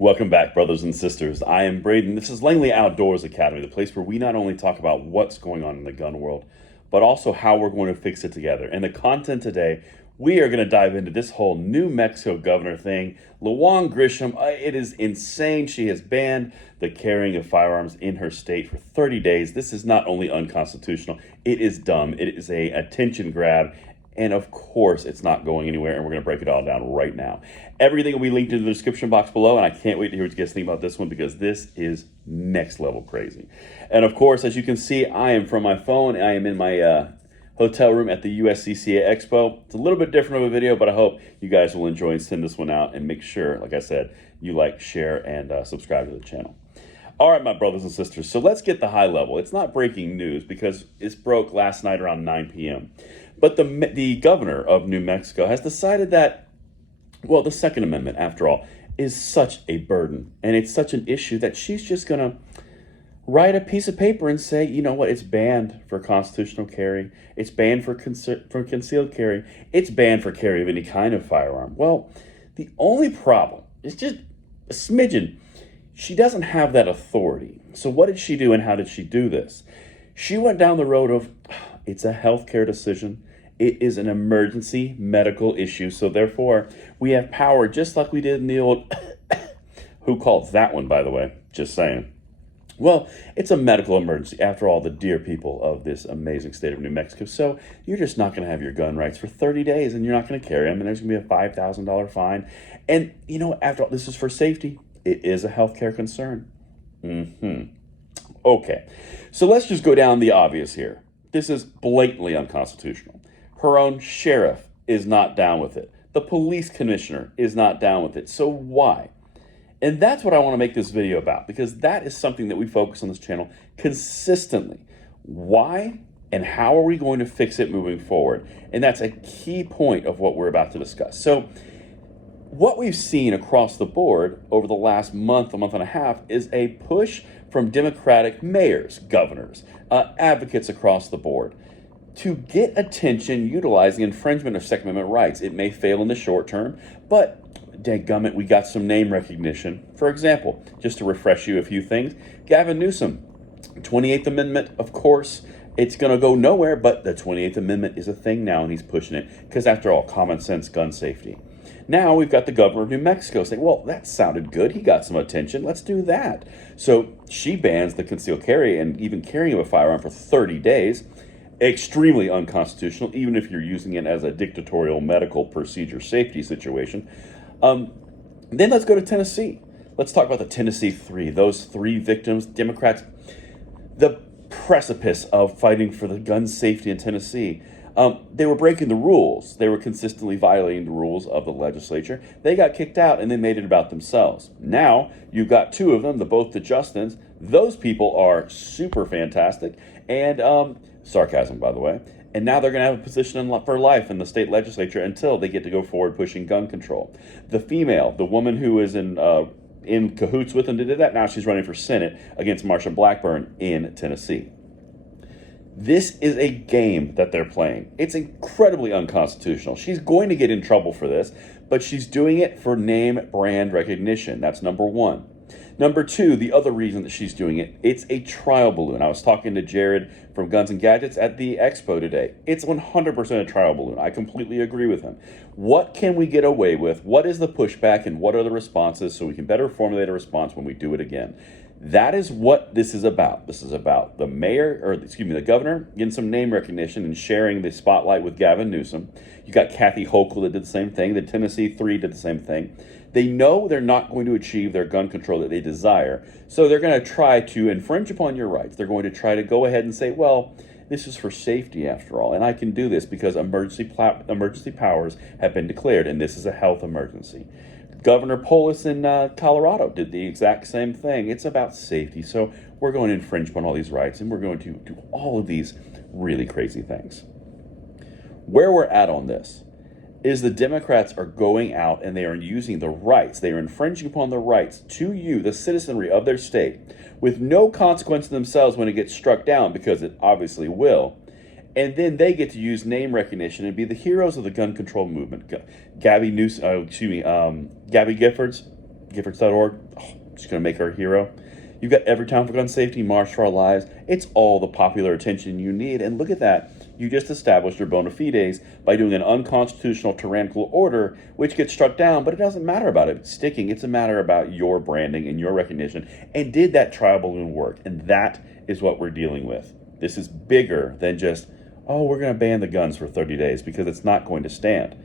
Welcome back, brothers and sisters. I am Braden. This is Langley Outdoors Academy, the place where we not only talk about what's going on in the gun world, but also how we're going to fix it together. And the content today, we are going to dive into this whole New Mexico governor thing. Lawan Grisham, it is insane. She has banned the carrying of firearms in her state for 30 days. This is not only unconstitutional, it is dumb. It is a attention grab. And of course, it's not going anywhere, and we're going to break it all down right now. Everything will be linked in the description box below, and I can't wait to hear what you guys think about this one because this is next level crazy. And of course, as you can see, I am from my phone. I am in my hotel room at the USCCA Expo. It's a little bit different of a video, but I hope you guys will enjoy and send this one out. And make sure, like I said, you like, share, and subscribe to the channel. All right, my brothers and sisters, so let's get the high level. It's not breaking news because it's broke last night around 9 p.m. But the governor of New Mexico has decided that, well, the Second Amendment, after all, is such a burden. And it's such an issue that she's just going to write a piece of paper and say, you know what, it's banned for constitutional carry. It's banned for concealed carry. It's banned for carry of any kind of firearm. Well, the only problem is just a smidgen. She doesn't have that authority. So what did she do and how did she do this? She went down the road of, it's a healthcare decision. It is an emergency medical issue. So therefore, we have power just like we did in the old, who called that one, by the way, just saying. Well, it's a medical emergency, after all, the dear people of this amazing state of New Mexico. So you're just not going to have your gun rights for 30 days, and you're not going to carry them, and there's going to be a $5,000 fine. And, you know, after all, this is for safety. It is a healthcare concern. Okay, so let's just go down the obvious here. This is blatantly unconstitutional. Her own sheriff is not down with it. The police commissioner is not down with it. So why? And that's what I want to make this video about, because that is something that we focus on this channel consistently. Why and how are we going to fix it moving forward? And that's a key point of what we're about to discuss. So what we've seen across the board over the last month, a month and a half, is a push from Democratic mayors, governors, advocates across the board to get attention utilizing infringement of Second Amendment rights. It may fail in the short term, but dadgummit, we got some name recognition. For example, just to refresh you a few things, Gavin Newsom, 28th Amendment, of course, it's going to go nowhere, but the 28th Amendment is a thing now, and he's pushing it because, after all, common sense gun safety. Now we've got the governor of New Mexico saying, well, that sounded good. He got some attention. Let's do that. So she bans the concealed carry and even carrying of a firearm for 30 days. Extremely unconstitutional, even if you're using it as a dictatorial medical procedure safety situation. Then let's go to Tennessee. Let's talk about the Tennessee Three. Those three victims, Democrats, the precipice of fighting for the gun safety in Tennessee. They were breaking the rules. They were consistently violating the rules of the legislature. They got kicked out and they made it about themselves. Now you've got two of them, both the Justins. Those people are super fantastic. And sarcasm, by the way. And now they're going to have a position for life in the state legislature until they get to go forward pushing gun control. The female, the woman who is in cahoots with them to do that, now she's running for Senate against Marsha Blackburn in Tennessee. This is a game that they're playing. It's incredibly unconstitutional. She's going to get in trouble for this, but she's doing it for name brand recognition. That's number one. Number two, the other reason that she's doing it, it's a trial balloon. I was talking to Jared from Guns and Gadgets at the expo today. It's 100% a trial balloon. I completely agree with him. What can we get away with? What is the pushback and what are the responses so we can better formulate a response when we do it again? That is what this is about. This is about the the governor getting some name recognition and sharing the spotlight with Gavin Newsom. You got Kathy Hochul that did the same thing. The Tennessee Three did the same thing. They know they're not going to achieve their gun control that they desire, so they're going to try to infringe upon your rights. They're going to try to go ahead and say, well, this is for safety after all, and I can do this because emergency powers have been declared, and this is a health emergency. Governor Polis in Colorado did the exact same thing. It's about safety, so we're going to infringe upon all these rights, and we're going to do all of these really crazy things. Where we're at on this is the Democrats are going out and they are using the rights. They are infringing upon the rights to you, the citizenry of their state, with no consequence to themselves when it gets struck down, because it obviously will. And then they get to use name recognition and be the heroes of the gun control movement. Gabby Giffords, Giffords.org, just going to make her a hero. You've got Every Town for Gun Safety, March for Our Lives. It's all the popular attention you need. And look at that. You just established your bona fides by doing an unconstitutional tyrannical order, which gets struck down, but it doesn't matter about it sticking. It's a matter about your branding and your recognition. And did that trial balloon work? And that is what we're dealing with. This is bigger than just, oh, we're going to ban the guns for 30 days, because it's not going to stand.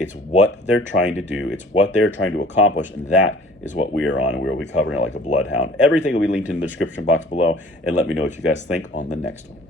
It's what they're trying to do. It's what they're trying to accomplish, and that is what we are on, and we will be covering it like a bloodhound. Everything will be linked in the description box below, and let me know what you guys think on the next one.